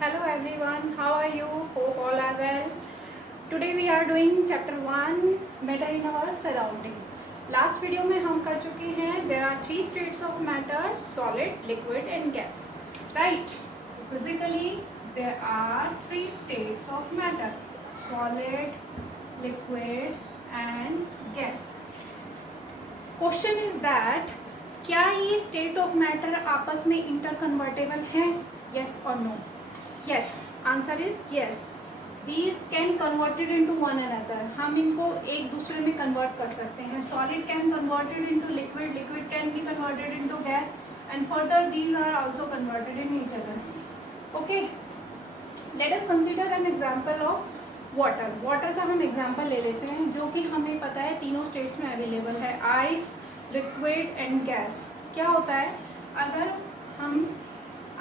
Hello everyone, how are you? Hope all are well. Today we are doing chapter 1 matter in our surrounding. Last video में हम कर चुके हैं there are three states of matter solid, liquid and gas. Right? Physically there are three states of matter solid, liquid and gas. Question is that क्या ये state of matter आपस में interconvertible है? Yes or no? Yes, answer is yes. These can converted into one another. हम इनको एक दूसरे में convert कर सकते हैं. Solid can converted into liquid, liquid can be converted into gas, and further these are also converted in each other. Okay, let us consider an example of water. Water का हम example ले लेते हैं जो कि हमें पता है तीनों states में available है. Ice, liquid and gas. क्या होता है अगर हम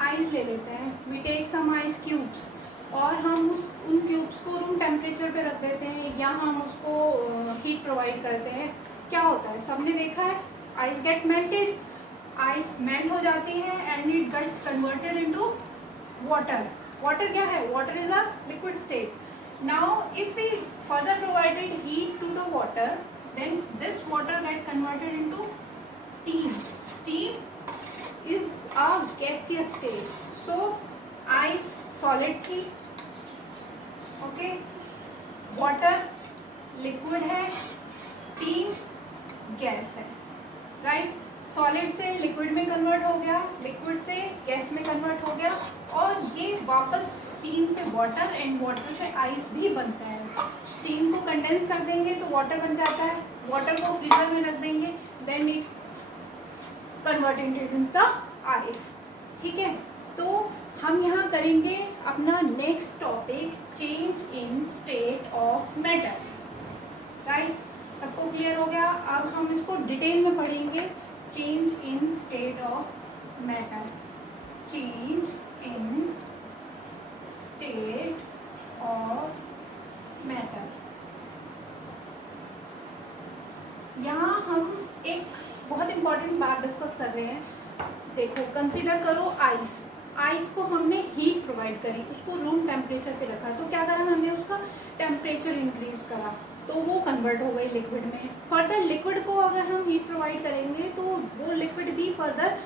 आइस ले लेते हैं, we take some ice cubes और हम उन क्यूब्स को रूम टेम्परेचर पे रख देते हैं या हम उसको हीट प्रोवाइड करते हैं. क्या होता है, सबने देखा है, ice get melted, ice melt हो जाती है and it gets converted into water. Water क्या है, water is a liquid state. Now if we further provided heat to the water then this water get converted into steam. Steam is a gaseous state. So ice solid थी, okay, water liquid है, steam gas है, right. Solid से liquid में convert हो गया, liquid से gas में convert हो गया और ये वापस स्टीम से वाटर एंड वाटर से आइस भी बनता है. स्टीम को कंडेंस कर देंगे तो वाटर बन जाता है, वाटर को फ्रीजर में रख देंगे then it converted into ice. ठीक है, तो हम यहाँ करेंगे अपना next topic change in state of matter. Right, सबको क्लियर हो गया. अब हम इसको डिटेल में पढ़ेंगे. Change in state of matter, change in state of matter. यहाँ हम एक बहुत इंपॉर्टेंट बात डिस्कस कर रहे हैं. देखो, कंसीडर करो आइस. आइस को हमने हीट प्रोवाइड करी, उसको रूम टेम्परेचर पे रखा, तो क्या करा हमने, उसका टेम्परेचर इंक्रीज करा तो वो कन्वर्ट हो गई लिक्विड में. फर्दर लिक्विड को अगर हम हीट प्रोवाइड करेंगे तो वो लिक्विड भी फर्दर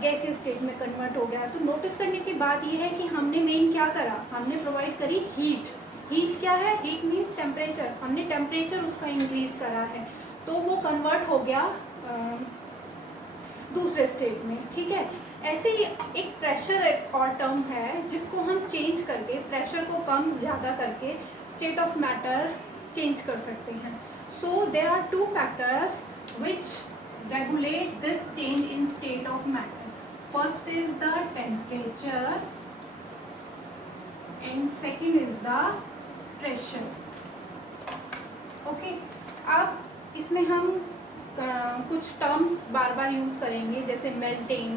गैसियस स्टेट में कन्वर्ट हो गया. तो नोटिस करने की बात ये है कि हमने मेन क्या करा, हमने प्रोवाइड करी हीट. हीट क्या है, हीट मीन्स टेम्परेचर. हमने टेम्परेचर उसका इंक्रीज करा है तो वो कन्वर्ट हो गया दूसरे स्टेट में. ठीक है, ऐसे ही एक प्रेशर एक और टर्म है जिसको हम चेंज करके, प्रेशर को कम ज़्यादा करके स्टेट ऑफ मैटर चेंज कर सकते हैं. So there are two factors which regulate this change in state of matter. First is the temperature and second is the pressure. Okay, अब इसमें हम कुछ टर्म्स बार बार यूज़ करेंगे जैसे मेल्टिंग,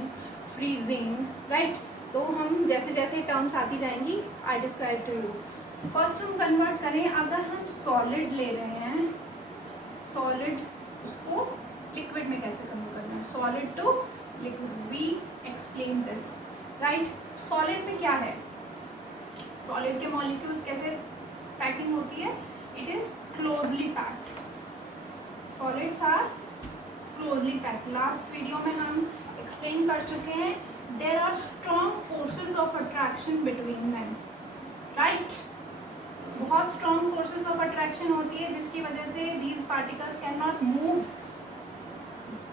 फ्रीजिंग, राइट. तो हम जैसे जैसे टर्म्स आती जाएंगी I describe to you. First हम कन्वर्ट करें, अगर हम सॉलिड ले रहे हैं, सॉलिड उसको लिक्विड में कैसे कन्वर्ट करना है, solid to liquid, we explain this, right. Solid में क्या है, सॉलिड के मॉलिक्यूल्स कैसे पैकिंग होती है, it is closely packed. Solids are closely packed. Last video में हम एक्सप्लेन कर चुके हैं there are strong forces of attraction between them, right. बहुत स्ट्रॉन्ग फोर्सेस ऑफ अट्रैक्शन होती है जिसकी वजह से these particles can not move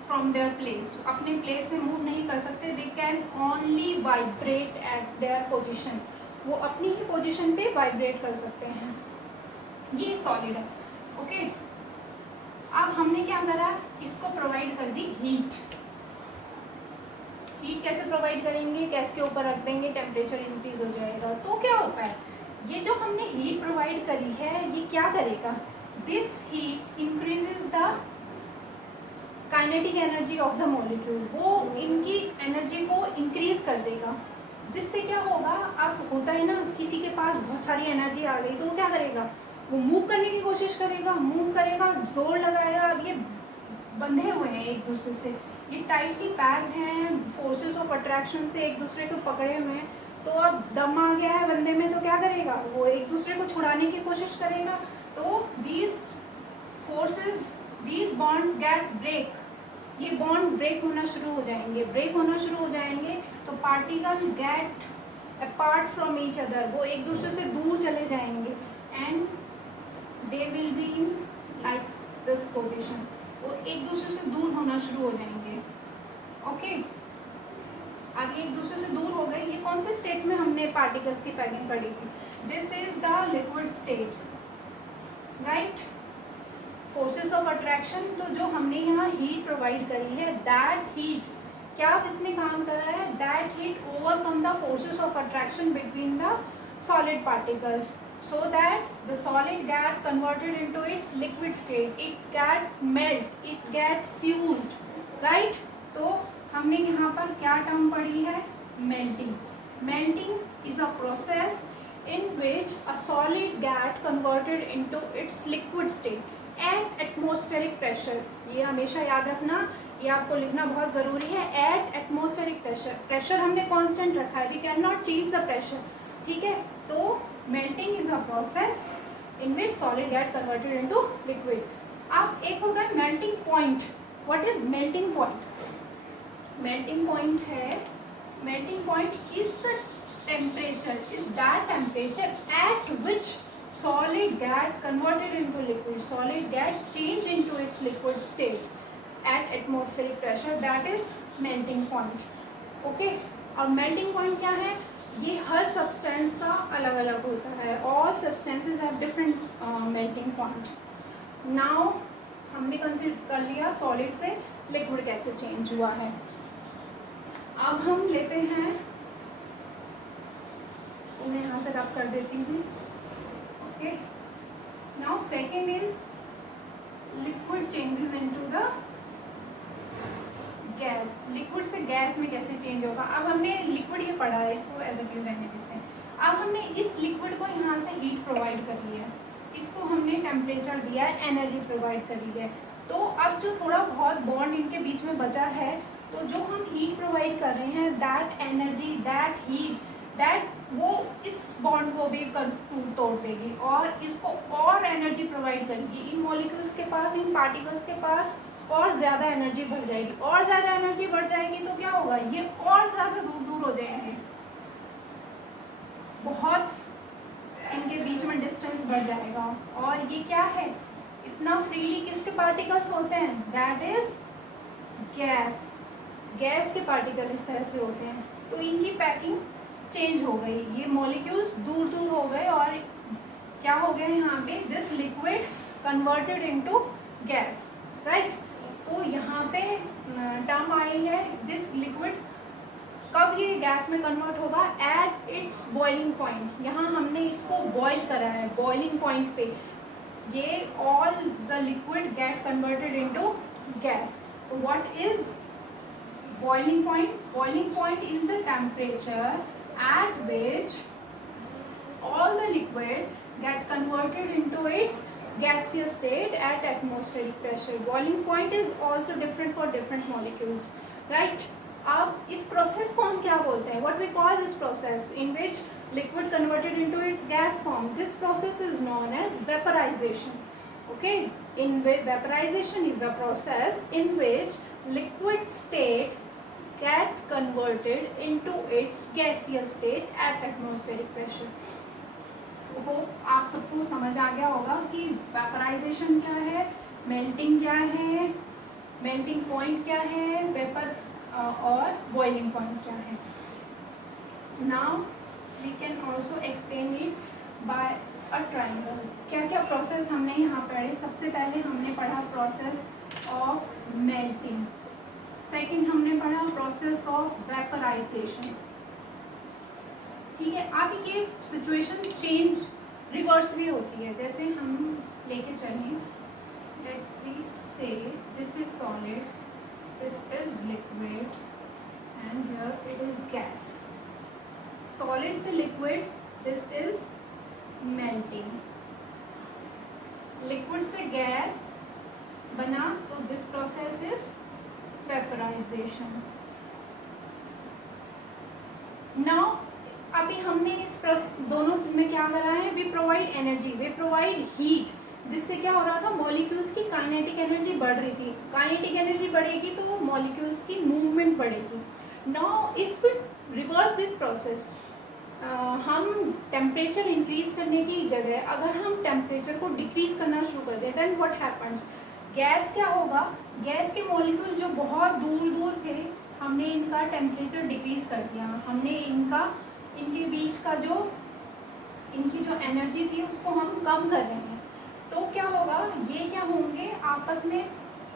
from their place. अपने प्लेस से मूव नहीं कर सकते. They can only vibrate at their position. वो अपनी ही पोजिशन पे वाइब्रेट कर सकते हैं. ये सॉलिड है. ओके, अब हमने क्या करा, इसको प्रोवाइड कर दी हीट. हीट कैसे प्रोवाइड करेंगे, गैस के ऊपर रख देंगे, टेम्परेचर इंक्रीज हो जाएगा. तो क्या होता है, ये जो हमने हीट प्रोवाइड करी है ये क्या करेगा, this heat increases the kinetic energy of the molecule. वो इनकी एनर्जी को इंक्रीज कर देगा जिससे क्या होगा, अब होता है ना किसी के पास बहुत सारी एनर्जी आ गई तो वो क्या करेगा, वो मूव करने की कोशिश करेगा, मूव करेगा, जोर लगाएगा. अब ये बंधे हुए हैं एक दूसरे से, ये टाइटली पैक्ड हैं, फोर्सेस ऑफ अट्रैक्शन से एक दूसरे को पकड़े हुए हैं, तो अब दम आ गया है बंदे में, तो क्या करेगा, वो एक दूसरे को छुड़ाने की कोशिश करेगा। तो these forces, these bonds get break, ये बॉन्ड ब्रेक होना शुरू हो जाएंगे, ब्रेक होना शुरू हो जाएंगे। तो particle gate apart from each other, वो एक दूसरे से दूर चले जाएंगे and they will be in like this position, वो एक दूसरे से दूर होना शुरू हो जाएंगे। ओके, आगे एक दूसरे से दूर हो गए। ये कौन से स्टेट में हमने पार्टिकल्स की पैकिंग पढ़ी थी? This is the liquid state, right. Forces of attraction, तो जो हमने यहाँ हीट प्रोवाइड करी है, दैट हीट क्या इसमें काम कर रहा है, that heat overcome the forces of attraction between the solid particles, so that the solid get converted into its liquid state, it get melt, it get fused, right। तो हमने यहाँ पर क्या टर्म पढ़ी है, melting। melting is a process in which a solid get converted into its liquid state at atmospheric pressure। ये हमेशा याद रखना, ये आपको लिखना बहुत ज़रूरी है। at atmospheric pressure, pressure हमने constant रखा है, we cannot change the pressure, ठीक है। तो melting is a process in which solid get converted into liquid। अब एक होगा melting point। What is melting point? melting point है, melting point is the temperature, is that temperature at which solid get converted into liquid, solid get change into its liquid state at atmospheric pressure, that is melting point। okay, अब melting point क्या है, ये हर substance का अलग अलग होता है। All substances have different melting point. Now हमने कंसीडर कर लिया सॉलिड से लिक्विड कैसे चेंज हुआ है। अब हम लेते हैं, इसको मैं यहाँ से रब कर देती हूँ। Okay, now second is liquid changes into the gas. Liquid से गैस में कैसे चेंज होगा। अब हमने लिक्विड ये पढ़ा है, इसको एज इट इज रहने देते हैं। अब हमने इस लिक्विड को यहाँ से हीट प्रोवाइड कर ली है, इसको हमने टेम्परेचर दिया है, एनर्जी प्रोवाइड करी है। तो अब जो थोड़ा बहुत बॉन्ड इनके बीच में बचा है, तो जो हम हीट प्रोवाइड कर रहे हैं, that energy, that heat, that वो इस बॉन्ड को भी तोड़ देगी और इसको और एनर्जी प्रोवाइड करेगी। इन मॉलिक्यूल्स के पास, इन पार्टिकल्स के पास और ज़्यादा एनर्जी बढ़ जाएगी, और ज़्यादा एनर्जी बढ़ जाएगी तो क्या होगा, ये और ज़्यादा दूर दूर हो जाएंगे, बहुत इनके बीच में डिस्टेंस बढ़ जाएगा। और ये क्या है, इतना फ्रीली किसके पार्टिकल्स होते हैं, दैट इज गैस। गैस के पार्टिकल इस तरह से होते हैं। तो इनकी पैकिंग चेंज हो गई, ये मॉलिक्यूल्स दूर दूर हो गए और क्या हो गया यहाँ पे, this liquid converted into gas, right. तो यहाँ पे टर्म आई है, दिस लिक्विड कब ये गैस में कन्वर्ट होगा, एट इट्स बॉइलिंग पॉइंट। यहाँ हमने इसको बॉईल करा है, बॉइलिंग पॉइंट पे ये all the liquid get converted into gas. तो what is boiling point, boiling point is the temperature at which all the liquid get converted into its gaseous state at atmospheric pressure. Boiling point is also different for different molecules, right? अब इस process को हम क्या बोलते हैं, what we call this process in which liquid converted into its gas form, this process is known as vaporization. Okay, in vaporization is a process in which liquid state get converted into its gaseous state at atmospheric pressure. Hope आप सबको समझ आ गया होगा कि vaporisation क्या है, melting क्या है, मेल्टिंग पॉइंट क्या है, वेपर और बॉइलिंग पॉइंट क्या है। Now we can also explain it by a triangle. क्या क्या प्रोसेस हमने यहाँ पढ़े, सबसे पहले हमने पढ़ा प्रोसेस ऑफ मेल्टिंग, सेकेंड हमने पढ़ा प्रोसेस ऑफ वेपराइजेशन, ठीक है। अब ये सिचुएशन चेंज रिवर्स भी होती है, जैसे हम लेके चलें, let we say this is solid, this is liquid and here it is gas. Solid से liquid, this is melting. Liquid से गैस बना तो this process is vaporization. Now अभी हमने इस दोनों में क्या करा है, we provide energy, we provide heat, जिससे क्या हो रहा था, मॉलिक्यूल्स की काइनेटिक एनर्जी बढ़ रही थी। काइनेटिक एनर्जी बढ़ेगी तो मॉलिक्यूल्स की मूवमेंट बढ़ेगी। Now if we reverse this process, हम टेम्परेचर इंक्रीज करने की जगह अगर हम टेम्परेचर को डिक्रीज करना शुरू कर दें, देन व्हाट हैपन्स, गैस क्या होगा, गैस के मॉलिक्यूल जो बहुत दूर दूर थे, हमने इनका टेम्परेचर डिक्रीज कर दिया, हमने इनके बीच का जो इनकी जो एनर्जी थी उसको हम कम कर रहे हैं। तो क्या होगा, ये क्या होंगे, आपस में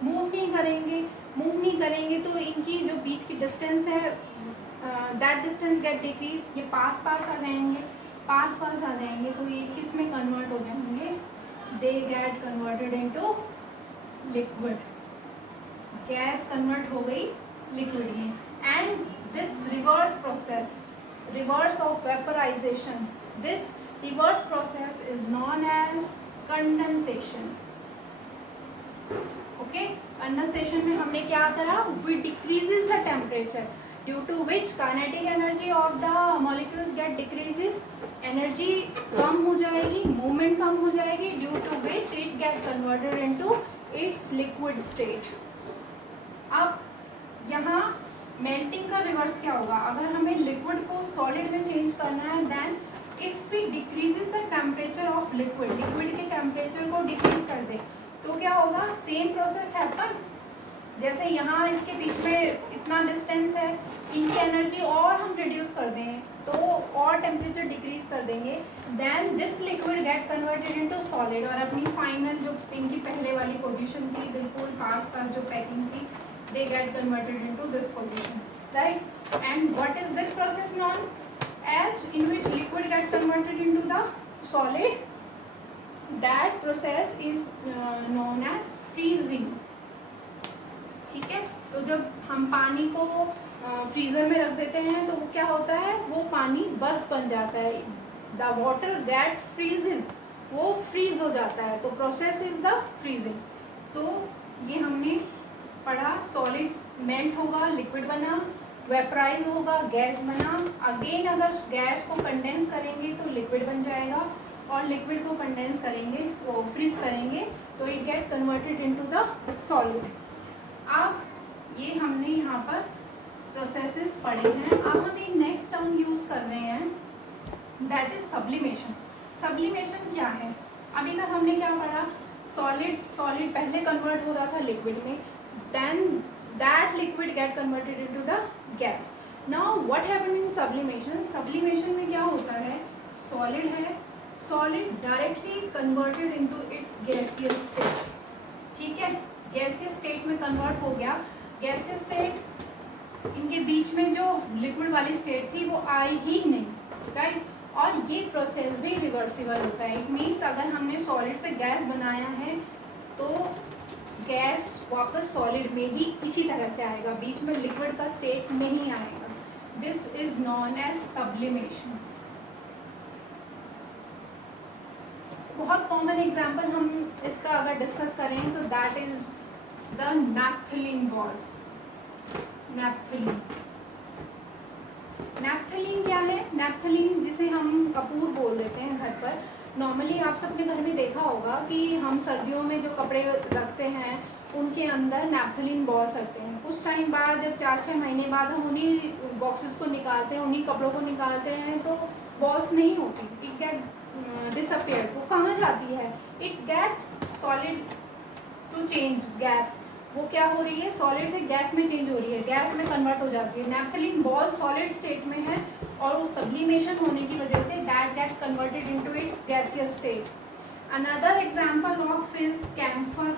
मूव नहीं करेंगे तो इनकी जो बीच की डिस्टेंस है, दैट डिस्टेंस गेट डिक्रीज, ये पास आ जाएंगे तो ये किस में कन्वर्ट हो जाएंगे, they get converted into liquid, gas convert हो गई लिक्विड में। And this reverse of vaporization, this reverse process is known as condensation. Okay, condensation में हमने क्या करा, we decreases the temperature due to which kinetic energy of the molecules get decreases, energy कम हो जाएगी, movement कम हो जाएगी, due to which it get converted into its liquid state. अब यहाँ मेल्टिंग का रिवर्स क्या होगा, अगर हमें लिक्विड को सॉलिड में चेंज करना है, then if we decreases the temperature of liquid के टेम्परेचर को डिक्रीज कर दे तो क्या होगा, सेम प्रोसेस हैपन, जैसे यहाँ इसके बीच में इतना डिस्टेंस है, इनकी एनर्जी और हम रिड्यूस कर दें तो और टेम्परेचर डिक्रीज कर देंगे, then this liquid get converted into solid, और अपनी फाइनल जो इनकी पहले वाली पोजीशन थी, बिल्कुल पास जो पैकिंग थी, they get converted into this position, right? And what is this process known as, in which liquid get converted into the solid? That process is known as freezing. ठीक है, तो जब हम पानी को फ्रीजर में रख देते हैं तो क्या होता है, वो पानी बर्फ बन जाता है, the water get freezes, वो फ्रीज हो जाता है, तो प्रोसेस इज द फ्रीजिंग। तो ये हमने पढ़ा, सॉलिड्स मेल्ट होगा, लिक्विड बना, वेपराइज होगा, गैस बना, अगेन अगर गैस को कंडेंस करेंगे तो लिक्विड बन जाएगा, और लिक्विड को कंडेंस करेंगे वो फ्रीज करेंगे तो it get converted into the solid. अब ये हमने यहाँ पर प्रोसेसेस पढ़े हैं। अब हम एक नेक्स्ट टर्म यूज़ कर रहे हैं, दैट इज सब्लिमेशन। सब्लिमेशन क्या है, अभी तक हमने क्या पढ़ा, सॉलिड पहले कन्वर्ट हो रहा था लिक्विड में, then that liquid get converted into the gas. Now what happened in sublimation? Sublimation में क्या होता है, solid है, solid directly converted into its gaseous state, ठीक है, gaseous state में convert हो गया, gaseous state इनके बीच में जो liquid वाली state थी वो आई ही नहीं, right? और ये प्रोसेस भी रिवर्सिबल होता है, इट मीन्स अगर हमने सॉलिड से गैस बनाया है तो गैस वापस सॉलिड में भी इसी तरह से आएगा, बीच में लिक्विड का स्टेट नहीं आएगा। This is known as sublimation. बहुत कॉमन एग्जांपल हम इसका अगर डिस्कस करें तो that is the naphthalene gauze. Naphthalene क्या है, नैप्थलीन जिसे हम कपूर बोल देते हैं घर पर। नॉर्मली आप सबने घर में देखा होगा कि हम सर्दियों में जो कपड़े रखते हैं उनके अंदर नैप्थलीन बॉल्स रखते हैं। कुछ टाइम बाद जब 4-6 महीने बाद हम उन्हीं बॉक्सेस को निकालते हैं, उन्हीं कपड़ों को निकालते हैं तो बॉल्स नहीं होती, इट गेट डिसअपियर। वो कहाँ जाती है, it get solid to change gas, वो क्या हो रही है, सॉलिड से गैस में चेंज हो रही है, गैस में कन्वर्ट हो जाती है। नैप्थलीन बॉल सॉलिड स्टेट में है और वो सब्लिमेशन होने की वजह से that get converted into its gaseous state. Another example of is camphor.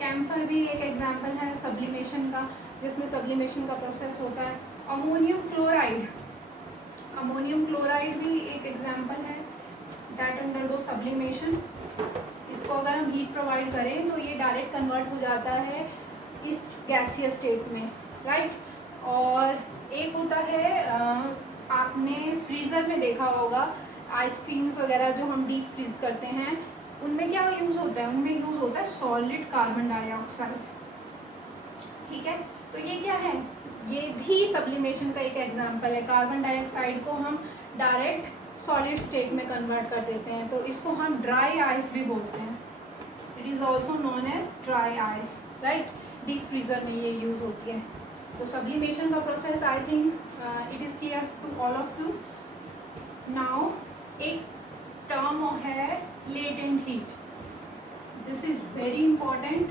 Camphor भी एक एग्जांपल है सब्लिमेशन का, जिसमें सब्लिमेशन का प्रोसेस होता है। अमोनियम क्लोराइड भी एक एग्जांपल है दैट अंडरगो सब्लिमेशन। इसको अगर हम हीट प्रोवाइड करें तो ये डायरेक्ट कन्वर्ट हो जाता है इट्स गैसियस स्टेट में, राइट। और एक होता है आपने फ्रीज़र में देखा होगा आइसक्रीम्स वगैरह जो हम डीप फ्रीज करते हैं, उनमें क्या यूज़ होता है, उनमें यूज़ होता है सॉलिड कार्बन डाइऑक्साइड, ठीक है। तो ये क्या है, ये भी सब्लिमेशन का एक एग्जांपल है। कार्बन डाइऑक्साइड को हम डायरेक्ट सॉलिड स्टेट में कन्वर्ट कर देते हैं, तो इसको हम ड्राई आइस भी बोलते हैं। It is also known as dry ice, right. Deep freezer में ये यूज़ होती है। तो सब्लिमेशन का process I think it is clear to all of you. Now एक टर्म है latent heat. This is very important,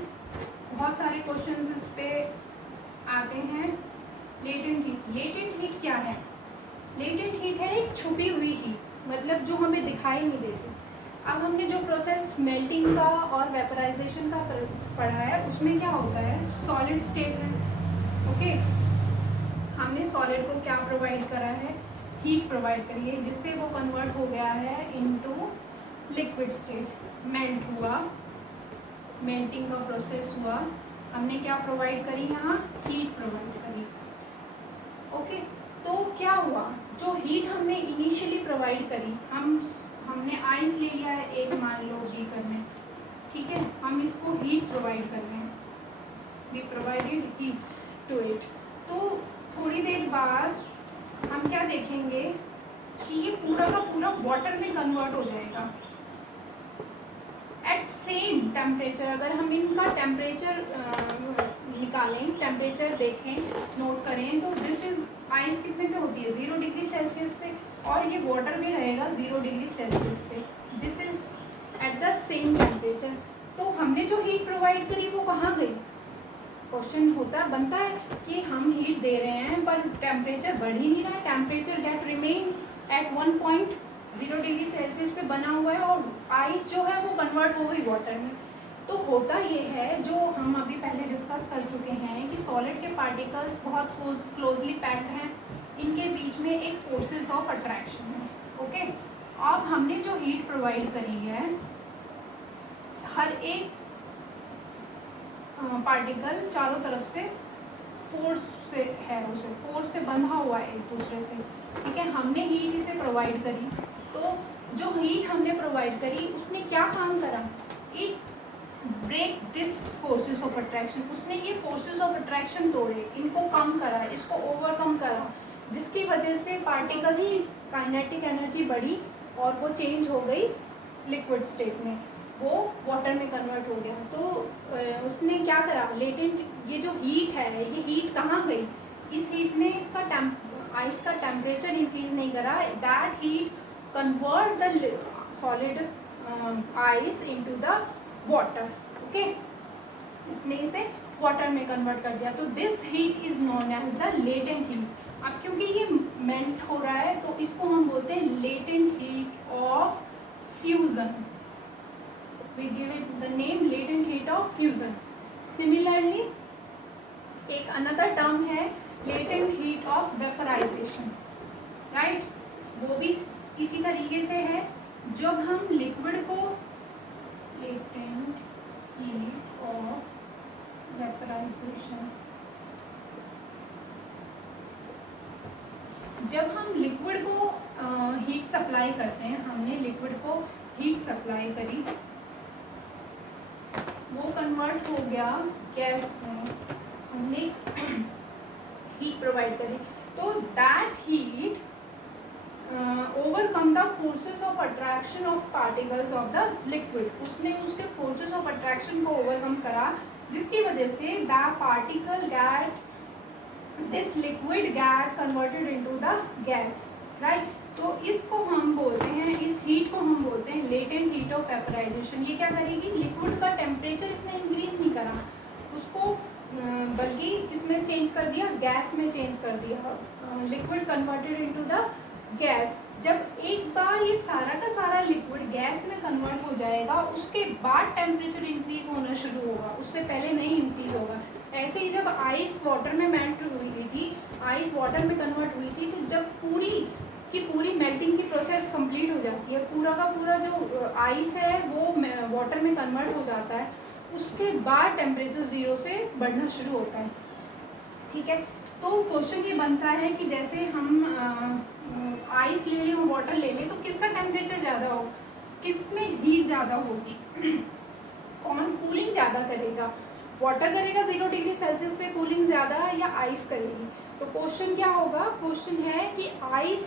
बहुत सारे क्वेश्चंस इस पे आते हैं। लेटेंट हीट क्या है? लेटेंट हीट है एक छुपी हुई हीट, मतलब जो हमें दिखाई नहीं देती। अब हमने जो प्रोसेस मेल्टिंग का और वेपराइजेशन का पढ़ा है, उसमें क्या होता है, सॉलिड स्टेट है, ओके। हमने सॉलिड को क्या प्रोवाइड करा है, हीट प्रोवाइड करी है, जिससे वो कन्वर्ट हो गया है इनटू लिक्विड स्टेट। मेल्ट हुआ, मेल्टिंग का प्रोसेस हुआ, हमने क्या प्रोवाइड करी, यहाँ हीट प्रोवाइड करी, ओके। तो क्या हुआ, जो हीट हमने इनिशियली प्रोवाइड करी, हमने आइस ले लिया है एक, मान लो बीकर में, ठीक है, हम इसको हीट प्रोवाइड कर रहे हैं, we provided heat to it. तो थोड़ी देर बाद हम क्या देखेंगे कि ये पूरा का पूरा वाटर में कन्वर्ट हो जाएगा एट सेम टेम्परेचर। अगर हम इनका टेम्परेचर निकालें, टेम्परेचर देखें, नोट करें, तो दिस इज आइस कितने पे होती है, 0 डिग्री सेल्सियस पे, और ये वाटर में रहेगा 0 डिग्री सेल्सियस पे। This is at the same temperature. तो हमने जो हीट प्रोवाइड करी वो कहाँ गई? क्वेश्चन बनता है कि हम हीट दे रहे हैं पर टेम्परेचर बढ़ ही नहीं रहा, temperature get remain at 1.0 degree Celsius पे बना हुआ है, और आइस जो है वो कन्वर्ट हो गई वाटर में। तो होता ये है, जो हम अभी पहले डिस्कस कर चुके हैं, कि सॉलिड के पार्टिकल्स बहुत क्लोजली पैक्ड हैं, इनके बीच में एक फोर्सेस ऑफ अट्रैक्शन है, ओके। अब हमने जो हीट प्रोवाइड करी है, हर एक पार्टिकल चारों तरफ से फोर्स से है, उसे फोर्स से बंधा हुआ है एक दूसरे से, ठीक है। हमने हीट इसे प्रोवाइड करी, तो जो हीट हमने प्रोवाइड करी उसने क्या काम करा, it break this forces of attraction. उसने ये फोर्सेस ऑफ अट्रैक्शन तोड़े, इनको कम करा, इसको ओवरकम करा, जिसकी वजह से पार्टिकल्स की काइनेटिक एनर्जी बढ़ी और वो चेंज हो गई लिक्विड स्टेट में, वो वाटर में कन्वर्ट हो गया। तो उसने क्या करा, लेटेंट ये जो हीट है, ये हीट कहाँ गई, इस हीट ने इसका आइस का टेम्परेचर इंक्रीज नहीं करा, that heat convert the solid ice into the water, okay. इसने इसे वाटर में कन्वर्ट कर दिया। तो this heat is known as the latent heat. अब क्योंकि ये मेल्ट हो रहा है, तो इसको हम बोलते हैं latent heat of fusion. We give it the name latent heat of fusion. Similarly, एक another term है latent heat of vaporization, right? वो भी इसी तरीके से है, जब हम लिक्विड को latent heat of vaporization, जब हम लिक्विड को हीट सप्लाई करते हैं, हमने लिक्विड को हीट सप्लाई करी, वो कन्वर्ट हो गया गैस में, हमने हीट प्रोवाइड करी, तो that heat overcome the forces of attraction of particles of the liquid. उसने उसके फोर्सेस ऑफ अट्रैक्शन को ओवरकम करा, जिसकी वजह से the particle get this liquid get converted into the gas, right. तो इसको हम बोलते हैं, इस हीट को हम बोलते हैं लेटेंट हीट ऑफ वेपराइजेशन। ये क्या करेगी, लिक्विड का टेम्परेचर इसने इंक्रीज नहीं करा, उसको बल्कि इसमें चेंज कर दिया, गैस में चेंज कर दिया, liquid converted into the gas. जब एक बार ये सारा का सारा लिक्विड गैस में कन्वर्ट हो जाएगा, उसके बाद टेम्परेचर इंक्रीज होना शुरू होगा, उससे पहले नहीं इंक्रीज होगा। ऐसे ही जब आइस वाटर में मेल्ट हुई थी, आइस वाटर में कन्वर्ट हुई थी, तो जब पूरी की पूरी मेल्टिंग की प्रोसेस कंप्लीट हो जाती है, पूरा का पूरा जो आइस है वो वाटर में कन्वर्ट हो जाता है, उसके बाद टेम्परेचर 0 से बढ़ना शुरू होता है, ठीक है। तो क्वेश्चन ये बनता है कि जैसे हम आइस ले लें और वाटर ले लें, तो किसका टेम्परेचर ज़्यादा हो, किस में हीट ज़्यादा होगी, कौन कूलिंग ज़्यादा करेगा, वाटर करेगा 0 डिग्री सेल्सियस पे कूलिंग ज़्यादा, या आइस करेगी। तो क्वेश्चन क्या होगा, क्वेश्चन है कि आइस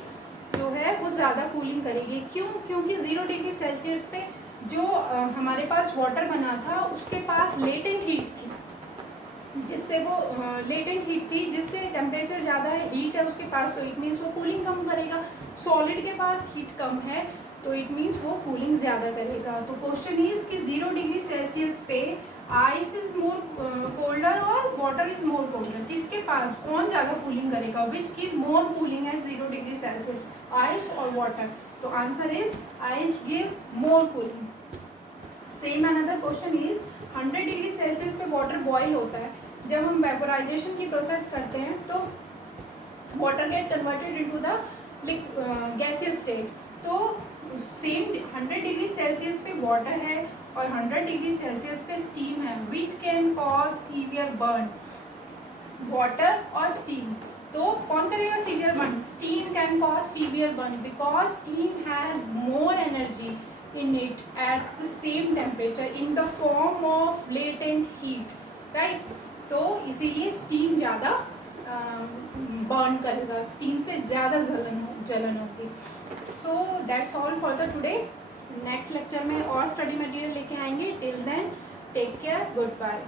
जो है वो ज़्यादा कूलिंग करेगी। क्यों? क्योंकि 0 डिग्री सेल्सियस पे जो हमारे पास वाटर बना था उसके पास लेटेंट हीट थी, जिससे वो लेटेंट हीट थी जिससे टेम्परेचर ज़्यादा है, हीट है उसके पास, तो इट मीन्स वो कूलिंग कम करेगा। सॉलिड के पास हीट कम है तो इट मीन्स वो कूलिंग ज़्यादा करेगा। तो क्वेश्चन इज कि 0 डिग्री सेल्सियस पे आइस इज मोर कोल्डर और वाटर इज मोर कोल्डर, किसके पास कौन ज़्यादा कूलिंग करेगा, which give more cooling at 0 degree Celsius, ice और वाटर। तो answer is ice give more cooling. Same another question is 100 degree Celsius पे वाटर बॉईल होता है। जब हम वेपोराइजेशन की प्रोसेस करते हैं तो water get converted into the gaseous state. तो सेम 100 डिग्री सेल्सियस पे वाटर है और 100 डिग्री सेल्सियस पे स्टीम है, which can cause severe burn, water और स्टीम। तो कौन करेगा severe burn? Steam can cause severe burn because steam has more energy in it at the same temperature in the form of latent heat, right? तो इसीलिए steam ज़्यादा burn करेगा, steam से ज़्यादा जलन होगी। So that's all for the today. Next lecture में और स्टडी मटेरियल लेके आएंगे। Till then take care, good bye.